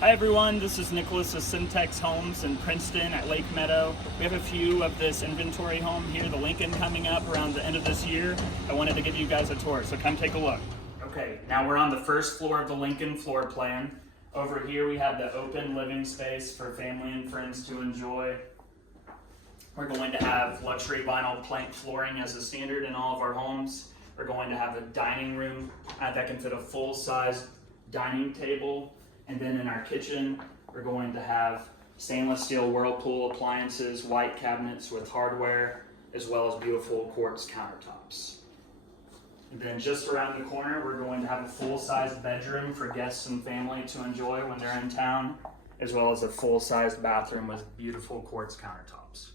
Hi everyone, this is Nicholas with Centex Homes in Princeton at Lake Meadow. We have a few of this inventory home here, the Lincoln, coming up around the end of this year. I wanted to give you guys a tour, so come take a look. Okay, now we're on the first floor of the Lincoln floor plan. Over here we have the open living space for family and friends to enjoy. We're going to have luxury vinyl plank flooring as a standard in all of our homes. We're going to have a dining room that can fit a full-size dining table. And then in our kitchen, we're going to have stainless steel Whirlpool appliances, white cabinets with hardware, as well as beautiful quartz countertops. And then just around the corner, we're going to have a full-size bedroom for guests and family to enjoy when they're in town, as well as a full-sized bathroom with beautiful quartz countertops.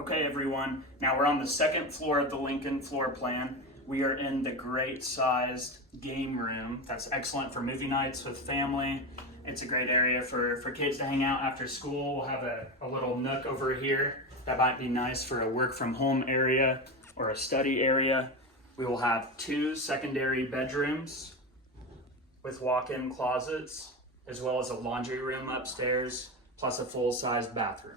Okay everyone, now we're on the second floor of the Lincoln floor plan. We are in the great sized game room that's excellent for movie nights with family. It's a great area for kids to hang out after school. We'll have a little nook over here that might be nice for a work from home area or a study area. We will have 2 secondary bedrooms with walk-in closets, as well as a laundry room upstairs, plus a full-sized bathroom.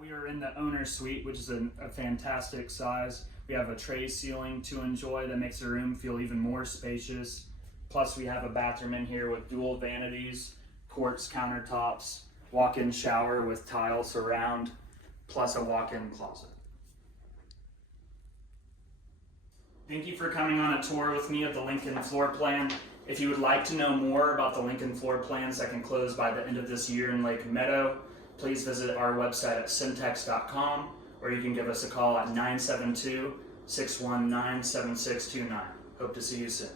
We are in the owner suite, which is a fantastic size. We have a tray ceiling to enjoy that makes the room feel even more spacious. Plus we have a bathroom in here with dual vanities, quartz countertops, walk-in shower with tile surround, plus a walk-in closet. Thank you for coming on a tour with me of the Lincoln floor plan. If you would like to know more about the Lincoln floor plans that can close by the end of this year in Lake Meadow, please visit our website at centex.com, or you can give us a call at 972-619-7629. Hope to see you soon.